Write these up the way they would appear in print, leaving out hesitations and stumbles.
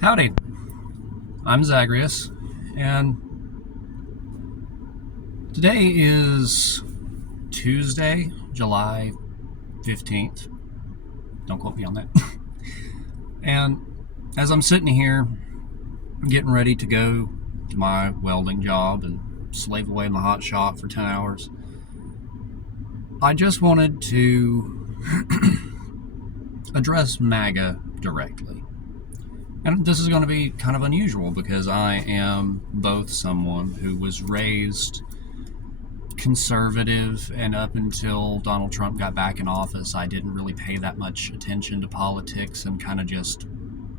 Howdy, I'm Zagreus, and today is Tuesday, July 15th. Don't quote me on that. And as I'm sitting here getting ready to go to my welding job and slave away in the hot shop for 10 hours, I just wanted to address MAGA directly. And this is going to be kind of unusual because I am both someone who was raised conservative, and up until Donald Trump got back in office, I didn't really pay that much attention to politics and kind of just,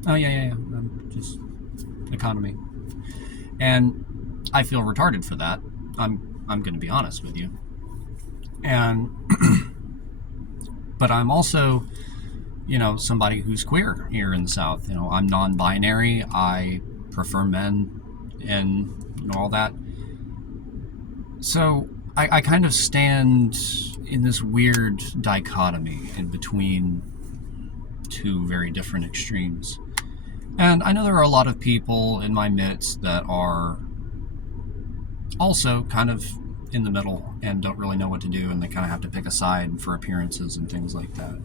oh, yeah, just economy. And I feel retarded for that. I'm going to be honest with you. And, but I'm also, somebody who's queer here in the South. I'm non-binary. I prefer men and all that. So I kind of stand in this weird dichotomy in between two very different extremes. And I know there are a lot of people in my midst that are also kind of in the middle and don't really know what to do, and they kind of have to pick a side for appearances and things like that.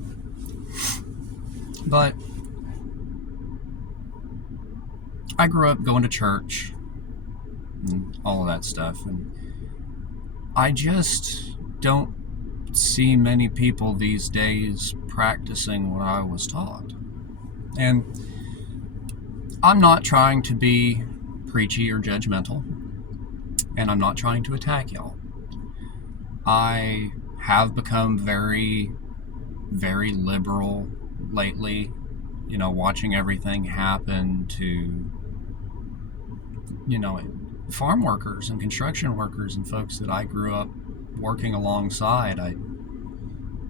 But I grew up going to church and all of that stuff, and I just don't see many people these days practicing what I was taught. And I'm not trying to be preachy or judgmental, and I'm not trying to attack y'all. I have become very, very liberal lately, watching everything happen to, farm workers and construction workers and folks that I grew up working alongside. I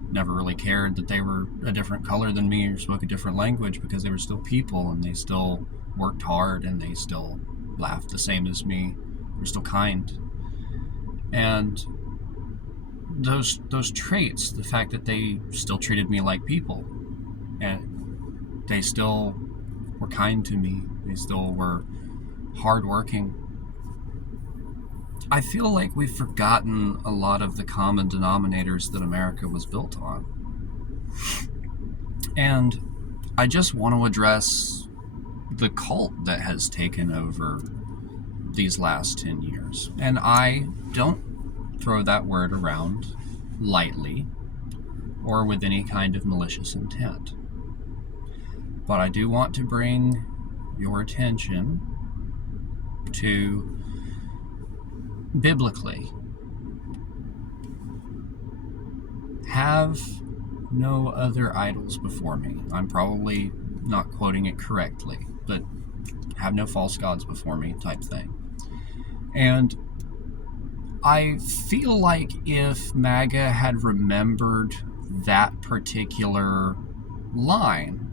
never really cared that they were a different color than me or spoke a different language, because they were still people and they still worked hard and they still laughed the same as me. They were still kind. And those traits, the fact that they still treated me like people, and they still were kind to me, they still were hardworking. I feel like we've forgotten a lot of the common denominators that America was built on. And I just want to address the cult that has taken over these last 10 years. And I don't throw that word around lightly or with any kind of malicious intent. But I do want to bring your attention to, biblically, have no other idols before me. I'm probably not quoting it correctly, but have no false gods before me type thing. And I feel like if MAGA had remembered that particular line,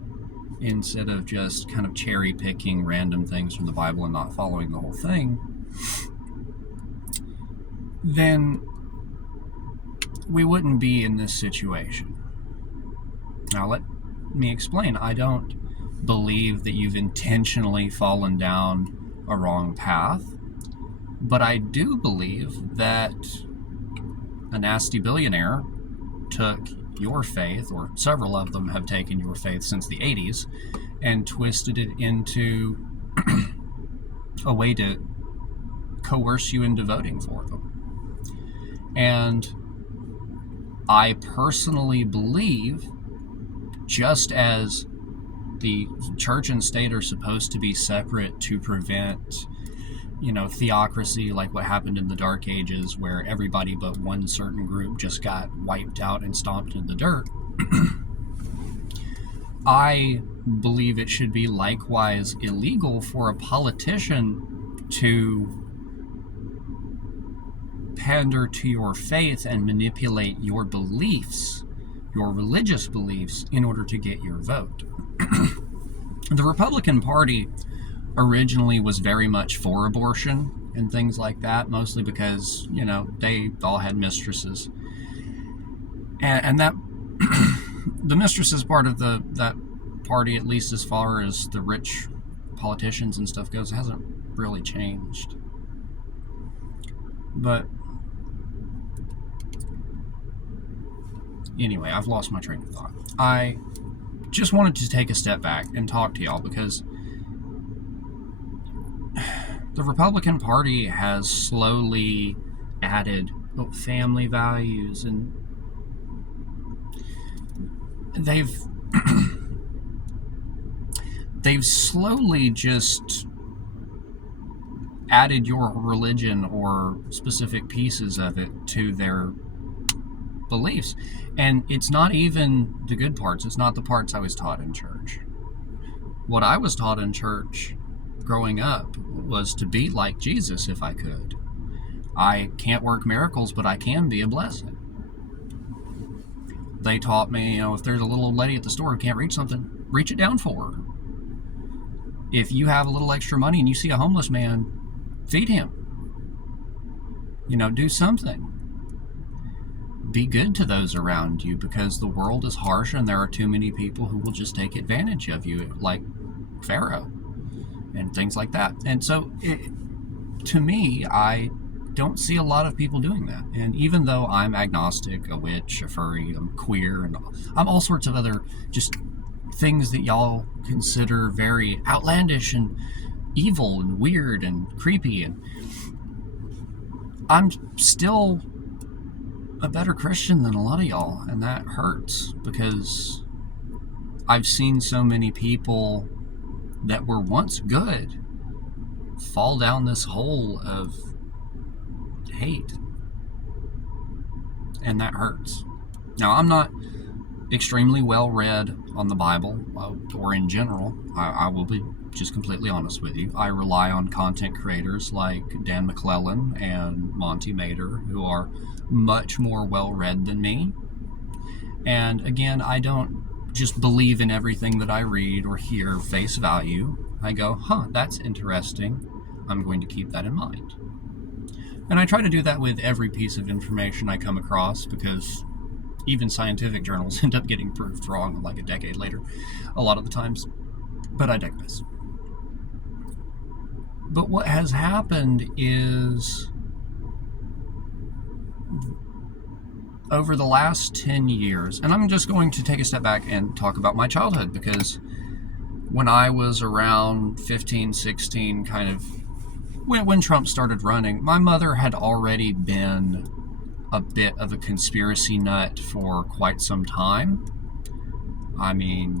instead of just kind of cherry picking random things from the Bible and not following the whole thing, then we wouldn't be in this situation. Now, let me explain. I don't believe that you've intentionally fallen down a wrong path, but I do believe that a nasty billionaire took your faith, or several of them have taken your faith since the 80s, and twisted it into a way to coerce you into voting for them. And I personally believe, just as the church and state are supposed to be separate to prevent, theocracy, like what happened in the Dark Ages, where everybody but one certain group just got wiped out and stomped in the dirt, I believe it should be likewise illegal for a politician to pander to your faith and manipulate your beliefs, your religious beliefs, in order to get your vote. The Republican Party originally was very much for abortion and things like that, mostly because, they all had mistresses. And that the mistresses part of that party, at least as far as the rich politicians and stuff goes, it hasn't really changed. But anyway, I've lost my train of thought. I just wanted to take a step back and talk to y'all because the Republican Party has slowly added family values, and they've slowly just added your religion or specific pieces of it to their beliefs. And it's not even the good parts. It's not the parts I was taught in church. What I was taught in church growing up was to be like Jesus if I could. I can't work miracles, but I can be a blessing. They taught me, if there's a little old lady at the store who can't reach something, reach it down for her. If you have a little extra money and you see a homeless man, feed him. Do something. Be good to those around you, because the world is harsh and there are too many people who will just take advantage of you, like Pharaoh and things like that. And so, to me, I don't see a lot of people doing that. And even though I'm agnostic, a witch, a furry, I'm queer, and I'm all sorts of other just things that y'all consider very outlandish and evil and weird and creepy, and I'm still a better Christian than a lot of y'all, and that hurts because I've seen so many people that were once good fall down this hole of hate, and that hurts. Now, I'm not extremely well read on the Bible or in general. I will be just completely honest with you. I rely on content creators like Dan McClellan and Monte, who are much more well read than me. And again, I don't just believe in everything that I read or hear face value. I go, that's interesting. I'm going to keep that in mind. And I try to do that with every piece of information I come across, because even scientific journals end up getting proved wrong like a decade later, a lot of the times. But I digress. But what has happened is, over the last 10 years, and I'm just going to take a step back and talk about my childhood, because when I was around 15, 16, kind of when Trump started running, my mother had already been a bit of a conspiracy nut for quite some time. I mean,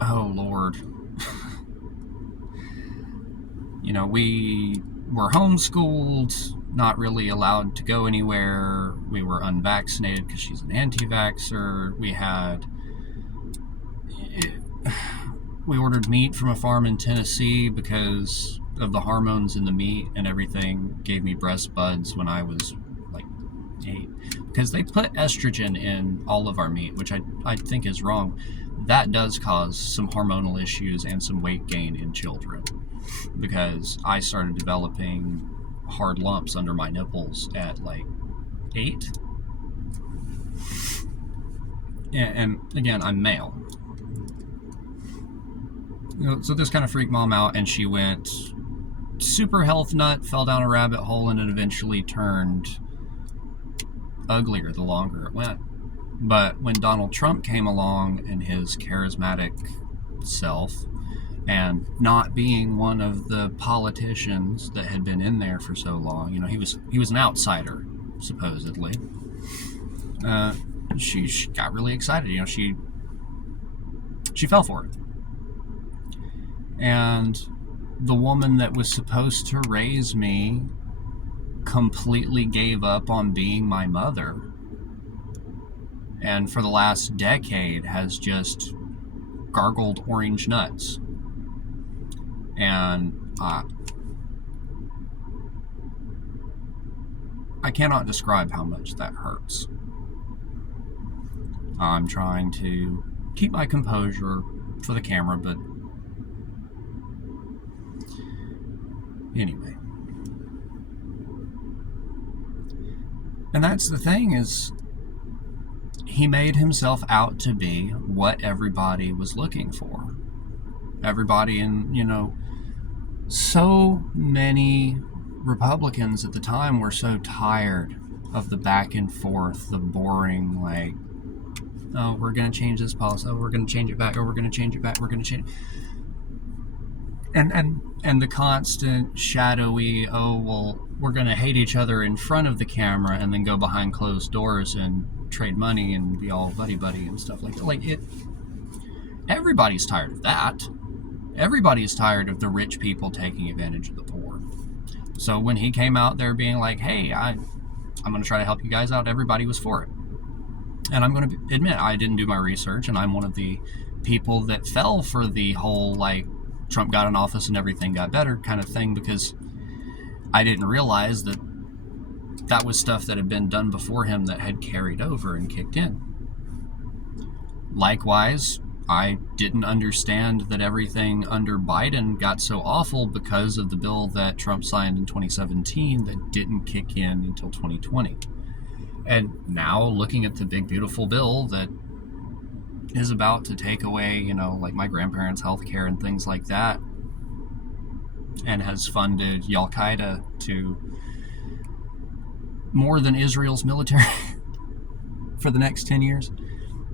oh Lord. We were homeschooled, not really allowed to go anywhere. We were unvaccinated because she's an anti-vaxxer. We ordered meat from a farm in Tennessee because of the hormones in the meat and everything. Gave me breast buds when I was like 8, because they put estrogen in all of our meat, which I think is wrong. That does cause some hormonal issues and some weight gain in children, because I started developing hard lumps under my nipples at like 8. And again, I'm male. So this kind of freaked Mom out, and she went super health nut, fell down a rabbit hole, and it eventually turned uglier the longer it went. But when Donald Trump came along and his charismatic self, and not being one of the politicians that had been in there for so long, he was an outsider, supposedly. She got really excited. She fell for it. And the woman that was supposed to raise me completely gave up on being my mother, and for the last decade has just gargled orange nuts. And I cannot describe how much that hurts. I'm trying to keep my composure for the camera, but anyway. And that's the thing, is he made himself out to be what everybody was looking for. Everybody, and so many Republicans at the time were so tired of the back and forth, the boring, like, oh, we're going to change this policy, oh, we're going to change it back, oh, we're going to change it back, we're going to change it. And the constant shadowy, oh, well, we're going to hate each other in front of the camera and then go behind closed doors and trade money and be all buddy-buddy and stuff like that. Like, everybody's tired of that. Everybody's tired of the rich people taking advantage of the poor. So when he came out there being like, hey, I'm going to try to help you guys out, everybody was for it. And I'm going to admit, I didn't do my research, and I'm one of the people that fell for the whole, like, Trump got in office and everything got better kind of thing, because I didn't realize that that was stuff that had been done before him that had carried over and kicked in. Likewise, I didn't understand that everything under Biden got so awful because of the bill that Trump signed in 2017 that didn't kick in until 2020. And now looking at the big, beautiful bill that is about to take away, like my grandparents' health care and things like that, and has funded Al-Qaeda to more than Israel's military for the next 10 years.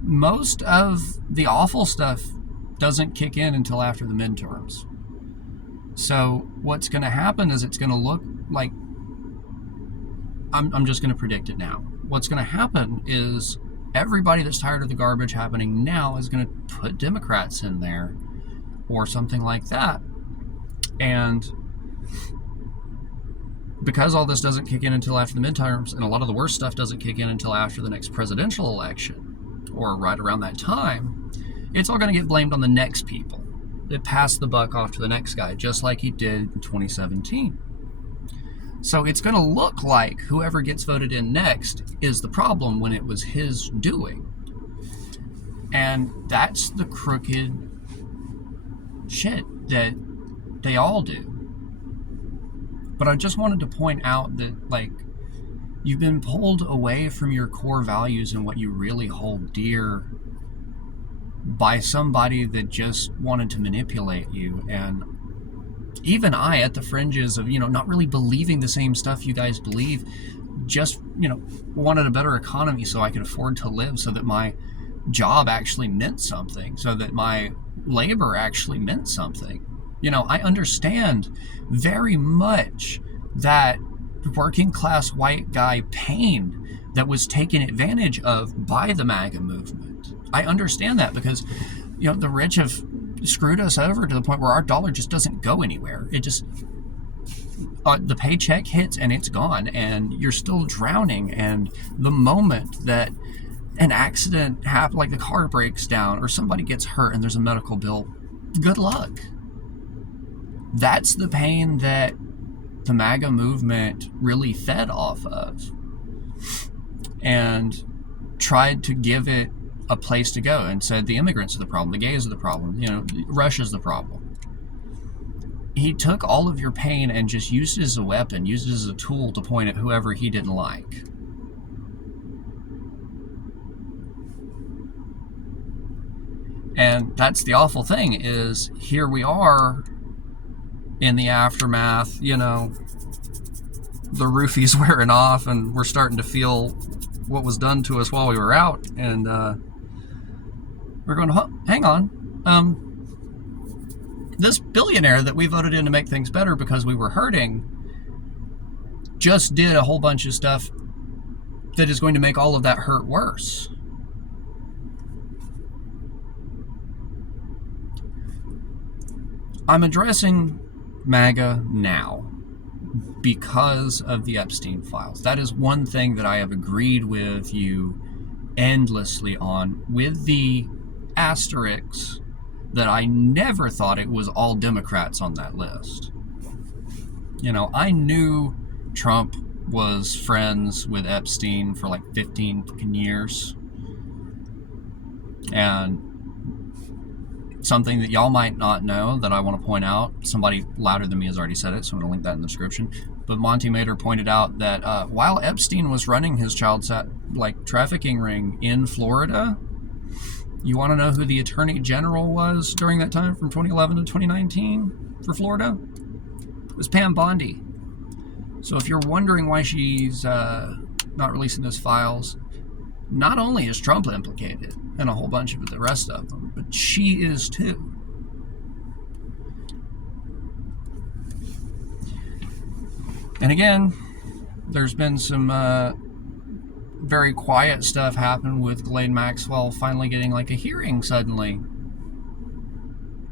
Most of the awful stuff doesn't kick in until after the midterms. So what's going to happen is it's going to look like, I'm just going to predict it now. What's going to happen is everybody that's tired of the garbage happening now is going to put Democrats in there or something like that. And because all this doesn't kick in until after the midterms, and a lot of the worst stuff doesn't kick in until after the next presidential election, or right around that time, it's all going to get blamed on the next people that pass the buck off to the next guy, just like he did in 2017. So it's going to look like whoever gets voted in next is the problem when it was his doing. And that's the crooked shit that they all do. But I just wanted to point out that, like, you've been pulled away from your core values and what you really hold dear by somebody that just wanted to manipulate you. And even I, at the fringes of, not really believing the same stuff you guys believe, just, wanted a better economy so I could afford to live, so that my job actually meant something, so that my labor actually meant something. I understand very much that working class white guy pain that was taken advantage of by the MAGA movement. I understand that because, the rich have screwed us over to the point where our dollar just doesn't go anywhere. It just, the paycheck hits and it's gone, and you're still drowning. And the moment that an accident happens, like the car breaks down or somebody gets hurt and there's a medical bill, good luck. That's the pain that the MAGA movement really fed off of and tried to give it a place to go, and said the immigrants are the problem, the gays are the problem, Russia's the problem. He took all of your pain and just used it as a weapon, used it as a tool to point at whoever he didn't like. And that's the awful thing, is here we are in the aftermath, the roofie's wearing off and we're starting to feel what was done to us while we were out, and we're going, hang on, this billionaire that we voted in to make things better because we were hurting just did a whole bunch of stuff that is going to make all of that hurt worse. I'm addressing MAGA now because of the Epstein files. That is one thing that I have agreed with you endlessly on, with the asterisks that I never thought it was all Democrats on that list. I knew Trump was friends with Epstein for like 15 fucking years. And something that y'all might not know that I want to point out, somebody louder than me has already said it, so I'm going to link that in the description. But Monte Mater pointed out that while Epstein was running his child trafficking ring in Florida, You want to know who the Attorney General was during that time from 2011 to 2019 for Florida? It was Pam Bondi. So if you're wondering why she's not releasing those files, not only is Trump implicated and a whole bunch of the rest of them, but she is too. And again, there's been some very quiet stuff happen with Ghislaine Maxwell finally getting like a hearing suddenly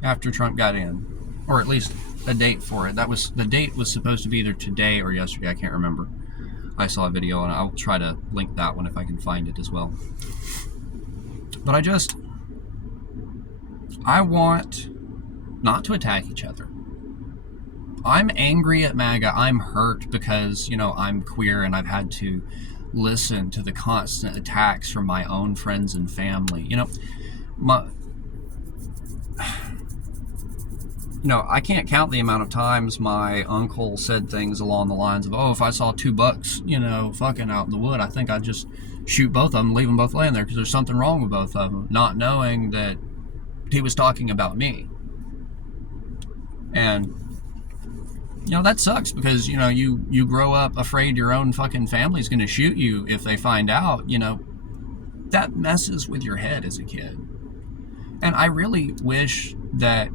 after Trump got in, or at least a date for it. The date was supposed to be either today or yesterday. I can't remember. I saw a video and I'll try to link that one if I can find it as well. But I want not to attack each other. I'm angry at MAGA. I'm hurt because, I'm queer and I've had to listen to the constant attacks from my own friends and family. I can't count the amount of times my uncle said things along the lines of, oh, if I saw two bucks, fucking out in the wood, I think I'd just shoot both of them, leave them both laying there because there's something wrong with both of them, not knowing that he was talking about me. And, that sucks because, you grow up afraid your own fucking family's going to shoot you if they find out, that messes with your head as a kid. And I really wish that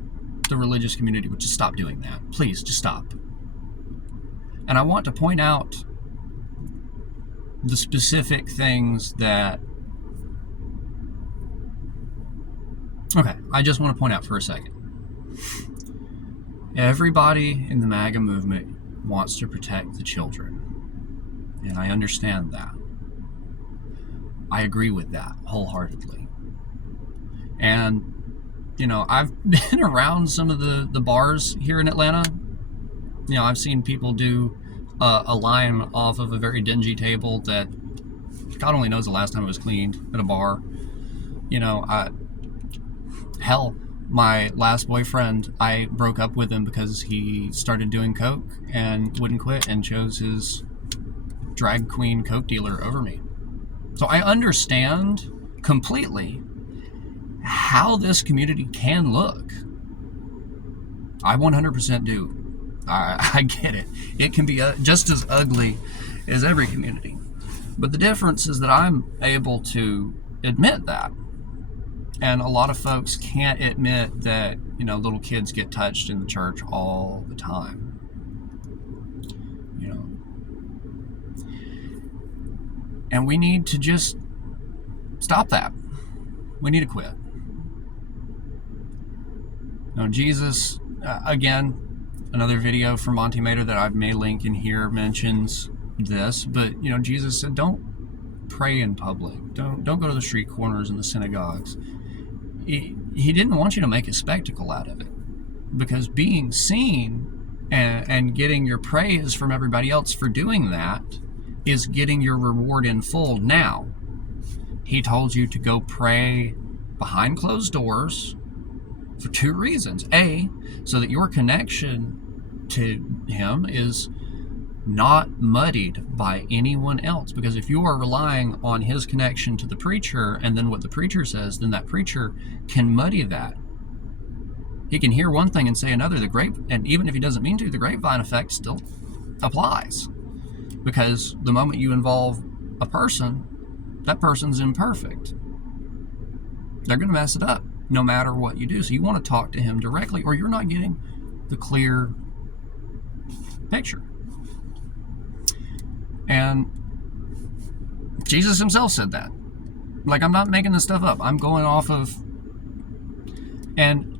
the religious community would just stop doing that. Please, just stop. And I want to point out the specific things that... Okay, I just want to point out for a second. Everybody in the MAGA movement wants to protect the children. And I understand that. I agree with that wholeheartedly. And I've been around some of the bars here in Atlanta. I've seen people do a line off of a very dingy table that God only knows the last time it was cleaned at a bar. Hell, my last boyfriend, I broke up with him because he started doing coke and wouldn't quit and chose his drag queen coke dealer over me. So I understand completely how this community can look. I 100% do. I get it. It can be just as ugly as every community. But the difference is that I'm able to admit that. And a lot of folks can't admit that, little kids get touched in the church all the time. And we need to just stop that. We need to quit. Jesus, again, another video from Monte that I may link in here mentions this, but Jesus said, don't pray in public. Don't go to the street corners and the synagogues. He didn't want you to make a spectacle out of it, because being seen and getting your praise from everybody else for doing that is getting your reward in full now. He told you to go pray behind closed doors for two reasons. A, so that your connection to him is not muddied by anyone else. Because if you are relying on his connection to the preacher and then what the preacher says, then that preacher can muddy that. He can hear one thing and say another. And even if he doesn't mean to, the grapevine effect still applies. Because the moment you involve a person, that person's imperfect. They're going to mess it up no matter what you do. So you want to talk to him directly, or you're not getting the clear picture. And Jesus himself said that. Like, I'm not making this stuff up. I'm going off of... And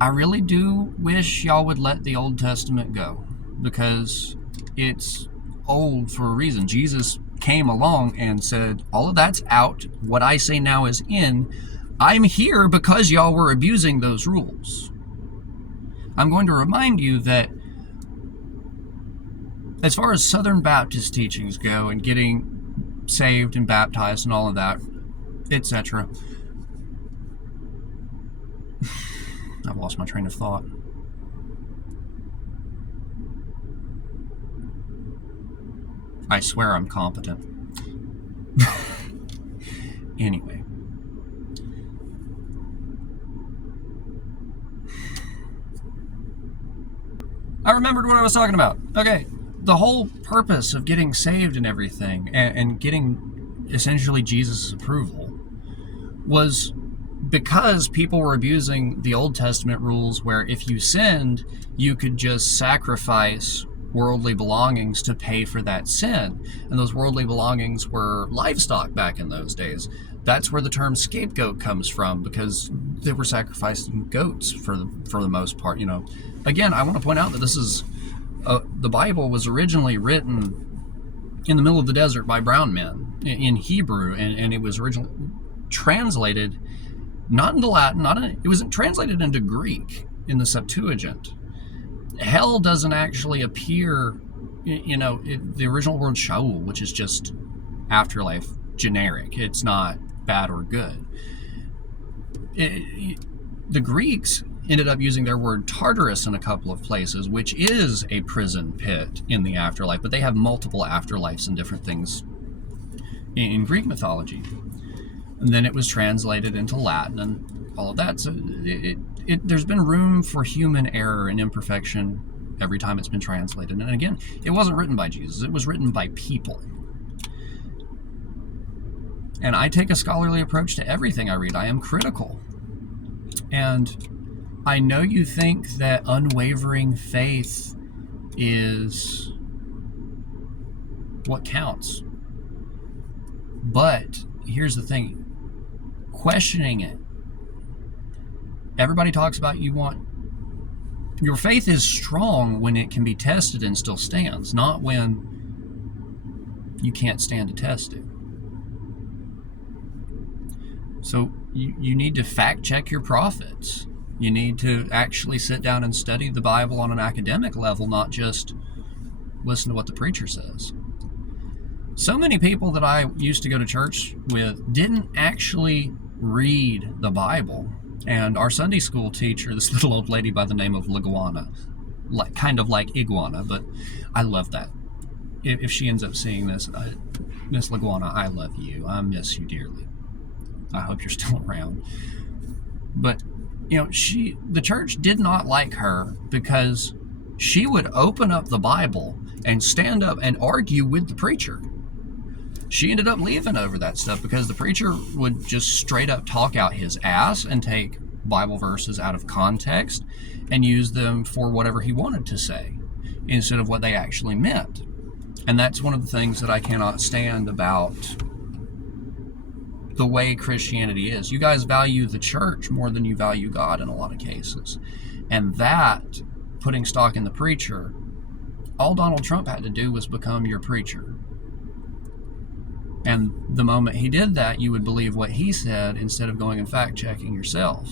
I really do wish y'all would let the Old Testament go, because it's old for a reason. Jesus came along and said, all of that's out. What I say now is in. I'm here because y'all were abusing those rules. I'm going to remind you that as far as Southern Baptist teachings go and getting saved and baptized and all of that, etc. I've lost my train of thought. I swear I'm competent. Anyway. I remembered what I was talking about. Okay. The whole purpose of getting saved and everything, and getting essentially Jesus' approval, was because people were abusing the Old Testament rules where if you sinned, you could just sacrifice worldly belongings to pay for that sin. And those worldly belongings were livestock back in those days. That's where the term scapegoat comes from, because they were sacrificing goats for the most part. Again, I want to point out that this is the Bible was originally written in the middle of the desert by brown men in Hebrew, and it was originally translated not into Latin, it was translated into Greek in the Septuagint. Hell doesn't actually appear, the original word Shaul, which is just afterlife, generic. It's not bad or good. The Greeks ended up using their word Tartarus in a couple of places, which is a prison pit in the afterlife, but they have multiple afterlives and different things in Greek mythology. And then it was translated into Latin and all of that. So there's been room for human error and imperfection every time it's been translated. And again, it wasn't written by Jesus. It was written by people. And I take a scholarly approach to everything I read. I am critical. And I know you think that unwavering faith is what counts. But here's the thing. Questioning it. Everybody talks about your faith is strong when it can be tested and still stands, not when you can't stand to test it. So you need to fact check your prophets. You need to actually sit down and study the Bible on an academic level, not just listen to what the preacher says. So many people that I used to go to church with didn't actually read the Bible. And our Sunday school teacher, this little old lady by the name of Liguana, kind of like iguana, but I love that. If she ends up seeing this, Miss Liguana, I love you. I miss you dearly. I hope you're still around. But, the church did not like her because she would open up the Bible and stand up and argue with the preacher. She ended up leaving over that stuff because the preacher would just straight up talk out his ass and take Bible verses out of context and use them for whatever he wanted to say instead of what they actually meant. And that's one of the things that I cannot stand about the way Christianity is. You guys value the church more than you value God in a lot of cases. And that, putting stock in the preacher, all Donald Trump had to do was become your preacher. And the moment he did that, you would believe what he said instead of going and fact-checking yourself.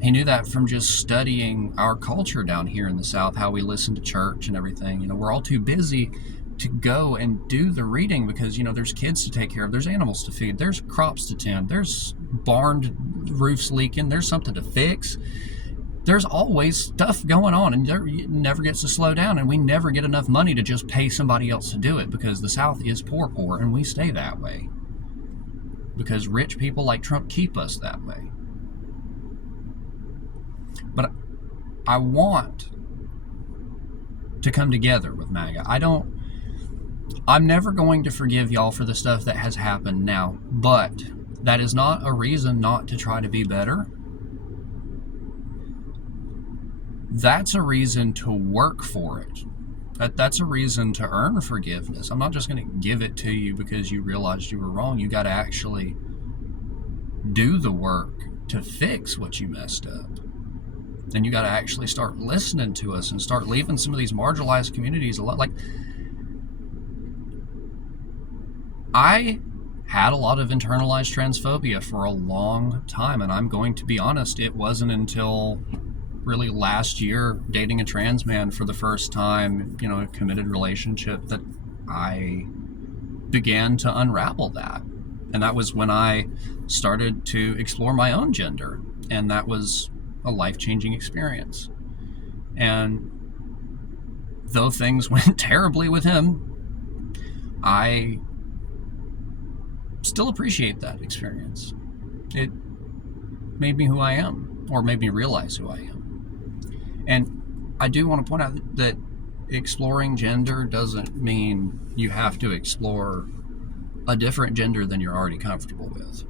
He knew that from just studying our culture down here in the South, how we listen to church and everything. We're all too busy to go and do the reading because, there's kids to take care of, there's animals to feed, there's crops to tend, there's barn roofs leaking, there's something to fix. There's always stuff going on, and it never gets to slow down, and we never get enough money to just pay somebody else to do it because the South is poor, and we stay that way because rich people like Trump keep us that way. But I want to come together with MAGA. I'm never going to forgive y'all for the stuff that has happened now, but that is not a reason not to try to be better. That's a reason to work for it. That's a reason to earn forgiveness. I'm not just going to give it to you because you realized you were wrong. You got to actually do the work to fix what you messed up. And you got to actually start listening to us and start leaving some of these marginalized communities alone. Like, I had a lot of internalized transphobia for a long time, and I'm going to be honest, it wasn't until really last year, dating a trans man for the first time, a committed relationship, that I began to unravel that. And that was when I started to explore my own gender. And that was a life-changing experience. And though things went terribly with him, I still appreciate that experience. It made me who I am, or made me realize who I am. And I do want to point out that exploring gender doesn't mean you have to explore a different gender than you're already comfortable with.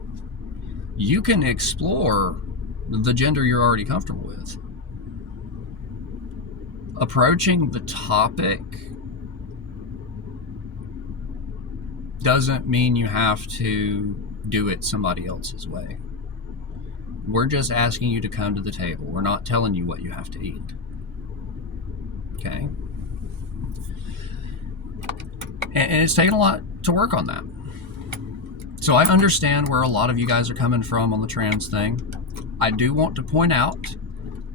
You can explore the gender you're already comfortable with. Approaching the topic doesn't mean you have to do it somebody else's way. We're just asking you to come to the table. We're not telling you what you have to eat. Okay? And it's taken a lot to work on that. So I understand where a lot of you guys are coming from on the trans thing. I do want to point out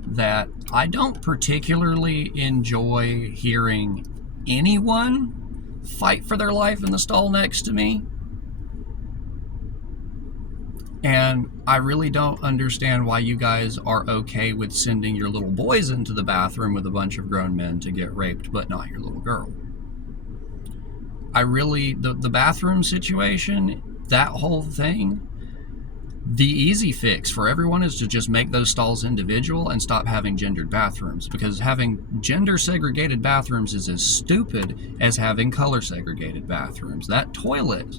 that I don't particularly enjoy hearing anyone fight for their life in the stall next to me. And I really don't understand why you guys are okay with sending your little boys into the bathroom with a bunch of grown men to get raped, but not your little girl. The bathroom situation, that whole thing, the easy fix for everyone is to just make those stalls individual and stop having gendered bathrooms, because having gender segregated bathrooms is as stupid as having color segregated bathrooms. That toilet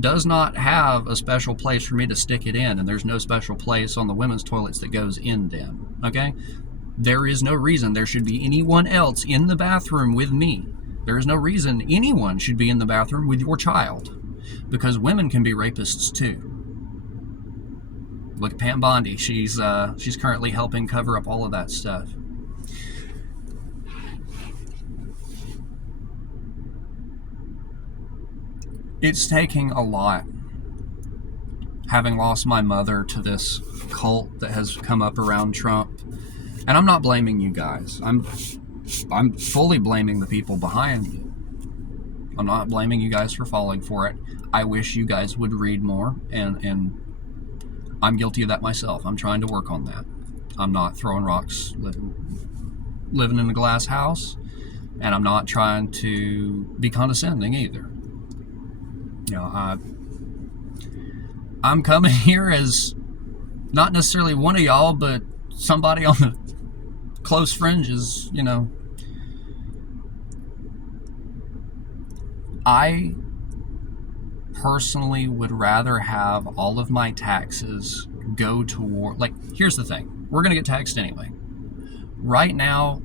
does not have a special place for me to stick it in, and there's no special place on the women's toilets that goes in them, okay? There is no reason there should be anyone else in the bathroom with me. There is no reason anyone should be in the bathroom with your child, because women can be rapists too. Look at Pam Bondi. She's currently helping cover up all of that stuff. It's taking a lot. Having lost my mother to this cult that has come up around Trump, and I'm not blaming you guys. I'm fully blaming the people behind it. I'm not blaming you guys for falling for it. I wish you guys would read more, and I'm guilty of that myself. I'm trying to work on that. I'm not throwing rocks, living in a glass house, and I'm not trying to be condescending either. You know, I'm coming here as not necessarily one of y'all, but somebody on the close fringes, you know. I personally would rather have all of my taxes go toward, like, here's the thing. We're going to get taxed anyway. Right now,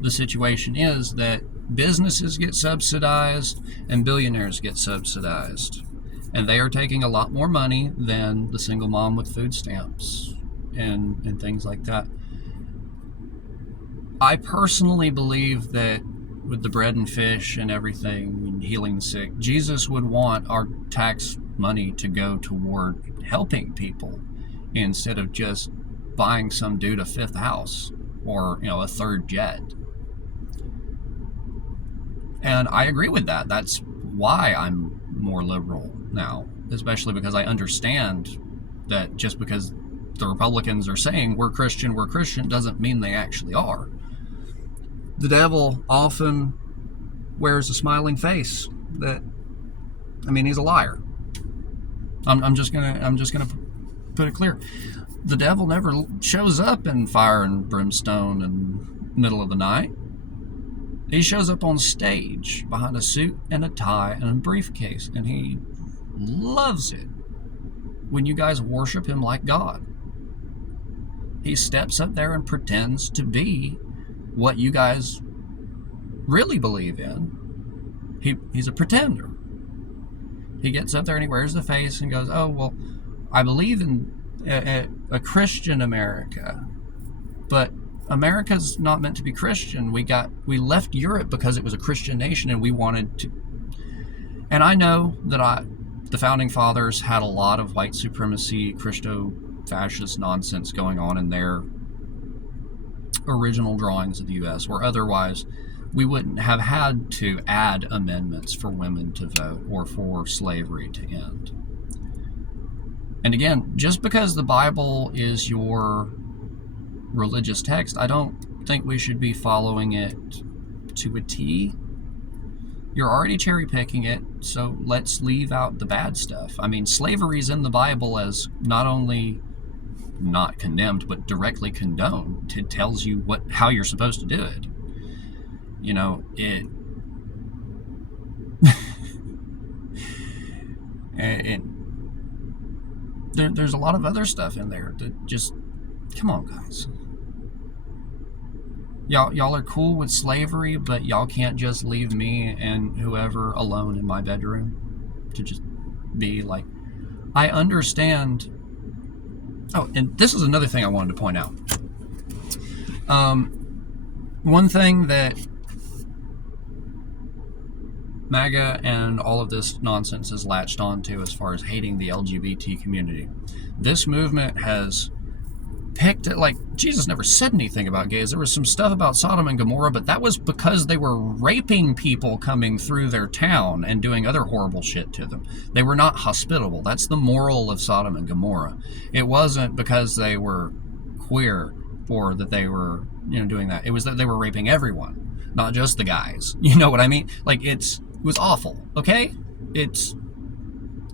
the situation is that businesses get subsidized and billionaires get subsidized. And they are taking a lot more money than the single mom with food stamps and things like that. I personally believe that with the bread and fish and everything, and healing the sick, Jesus would want our tax money to go toward helping people instead of just buying some dude a fifth house or, you know, a third jet. And I agree with that. That's why I'm more liberal now, especially because I understand that just because the Republicans are saying we're Christian doesn't mean they actually are. The devil often wears a smiling face. He's a liar. I'm just gonna put it clear. The devil never shows up in fire and brimstone in the middle of the night. He shows up on stage behind a suit and a tie and a briefcase, and he loves it when you guys worship him like God. He steps up there and pretends to be what you guys really believe in. He's a pretender. He gets up there and he wears the face and goes, oh, well, I believe in a Christian America, but America's not meant to be Christian. We left Europe because it was a Christian nation, and we wanted to. And I know that the founding fathers had a lot of white supremacy, Christo-fascist nonsense going on in their original drawings of the U.S., where otherwise we wouldn't have had to add amendments for women to vote or for slavery to end. And again, just because the Bible is your religious text, I don't think we should be following it to a T. You're already cherry picking it, so let's leave out the bad stuff. I mean, slavery's in the Bible as not only not condemned, but directly condoned. It tells you how you're supposed to do it. You know, there's a lot of other stuff in there that just, come on, guys. Y'all are cool with slavery, but y'all can't just leave me and whoever alone in my bedroom to just be like, I understand. Oh, and this is another thing I wanted to point out. One thing that MAGA and all of this nonsense is latched onto as far as hating the LGBT community. This movement has picked it, like, Jesus never said anything about gays. There was some stuff about Sodom and Gomorrah, but that was because they were raping people coming through their town and doing other horrible shit to them. They were not hospitable. That's the moral of Sodom and Gomorrah. It wasn't because they were queer or that they were, doing that. It was that they were raping everyone, not just the guys. You know what I mean? Like, it was awful, okay?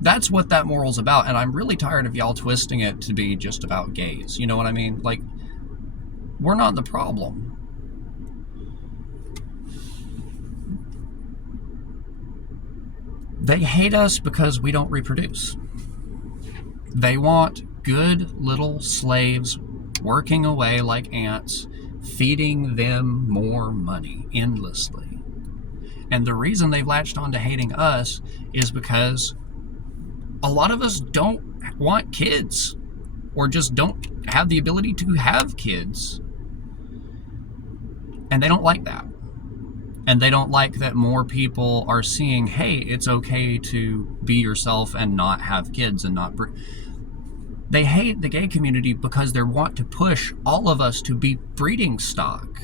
That's what that moral's about, and I'm really tired of y'all twisting it to be just about gays. You know what I mean? Like, we're not the problem. They hate us because we don't reproduce. They want good little slaves working away like ants, feeding them more money endlessly. And the reason they've latched on to hating us is because a lot of us don't want kids, or just don't have the ability to have kids. And they don't like that. And they don't like that more people are seeing, hey, it's okay to be yourself and not have kids and not... They hate the gay community because they want to push all of us to be breeding stock.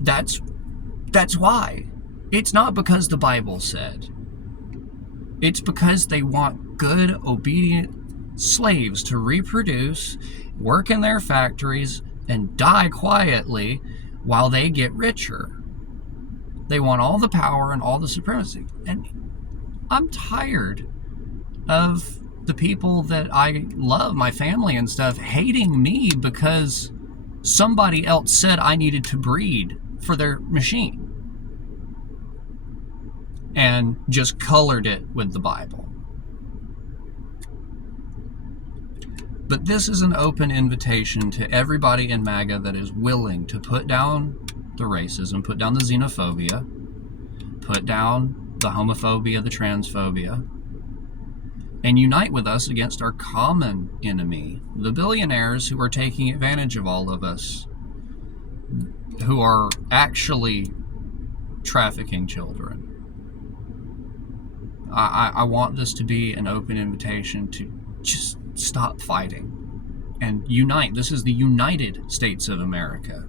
That's why. It's not because the Bible said. It's because they want good, obedient slaves to reproduce, work in their factories, and die quietly while they get richer. They want all the power and all the supremacy. And I'm tired of the people that I love, my family and stuff, hating me because somebody else said I needed to breed for their machine. And just colored it with the Bible. But this is an open invitation to everybody in MAGA that is willing to put down the racism, put down the xenophobia, put down the homophobia, the transphobia, and unite with us against our common enemy, the billionaires who are taking advantage of all of us, who are actually trafficking children. I want this to be an open invitation to just stop fighting and unite. This is the United States of America.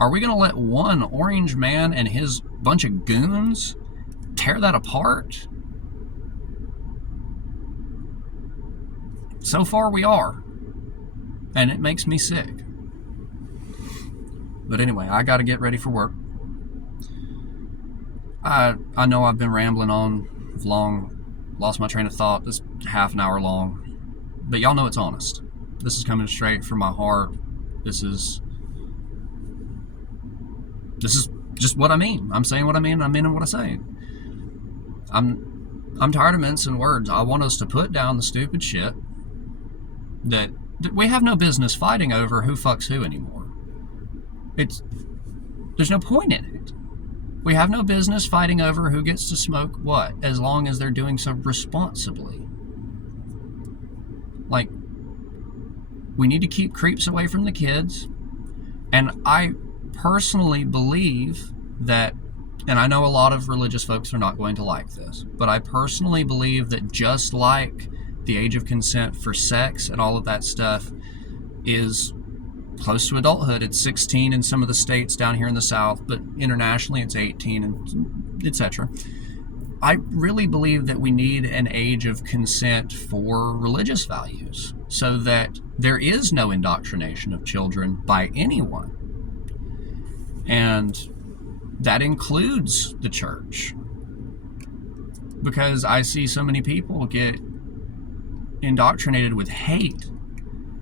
Are we going to let one orange man and his bunch of goons tear that apart? So far we are. And it makes me sick. But anyway, I got to get ready for work. I know I've been rambling on long, lost my train of thought. This half an hour long, but y'all know it's honest. This is coming straight from my heart. This is just what I mean. I'm saying what I mean. I'm meaning what I say. I'm tired of mincing words. I want us to put down the stupid shit that we have no business fighting over who fucks who anymore. There's no point in it. We have no business fighting over who gets to smoke what, as long as they're doing so responsibly. Like, we need to keep creeps away from the kids. And I personally believe that, and I know a lot of religious folks are not going to like this, but I personally believe that just like the age of consent for sex and all of that stuff is close to adulthood. It's 16 in some of the states down here in the South, but internationally it's 18, and etc. I really believe that we need an age of consent for religious values so that there is no indoctrination of children by anyone. And that includes the church. Because I see so many people get indoctrinated with hate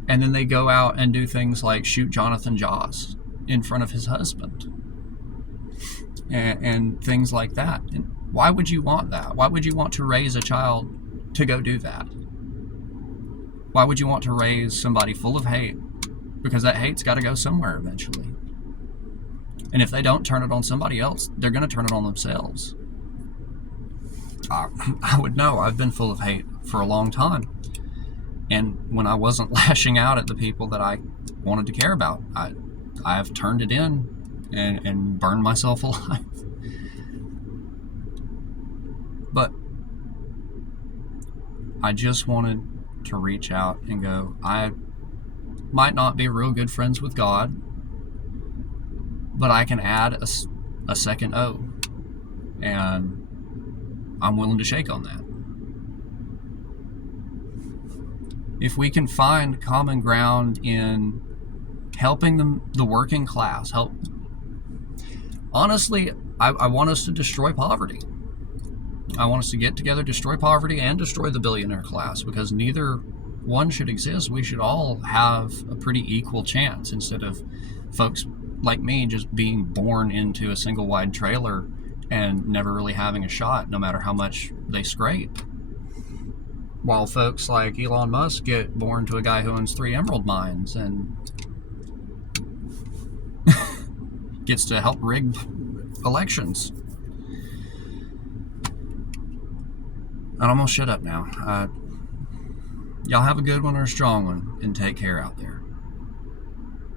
And then they go out and do things like shoot Jonathan Joss in front of his husband and things like that. And why would you want that? Why would you want to raise a child to go do that? Why would you want to raise somebody full of hate? Because that hate's got to go somewhere eventually. And if they don't turn it on somebody else, they're going to turn it on themselves. I would know. I've been full of hate for a long time. And when I wasn't lashing out at the people that I wanted to care about, I have turned it in and burned myself alive. But I just wanted to reach out and go, I might not be real good friends with God, but I can add a second O. And I'm willing to shake on that. If we can find common ground in helping the working class, honestly, I want us to destroy poverty. I want us to get together, destroy poverty, and destroy the billionaire class, because neither one should exist. We should all have a pretty equal chance, instead of folks like me just being born into a single wide trailer and never really having a shot, no matter how much they scrape. While folks like Elon Musk get born to a guy who owns 3 emerald mines and gets to help rig elections. I'm almost shut up now. Y'all have a good one or a strong one, and take care out there.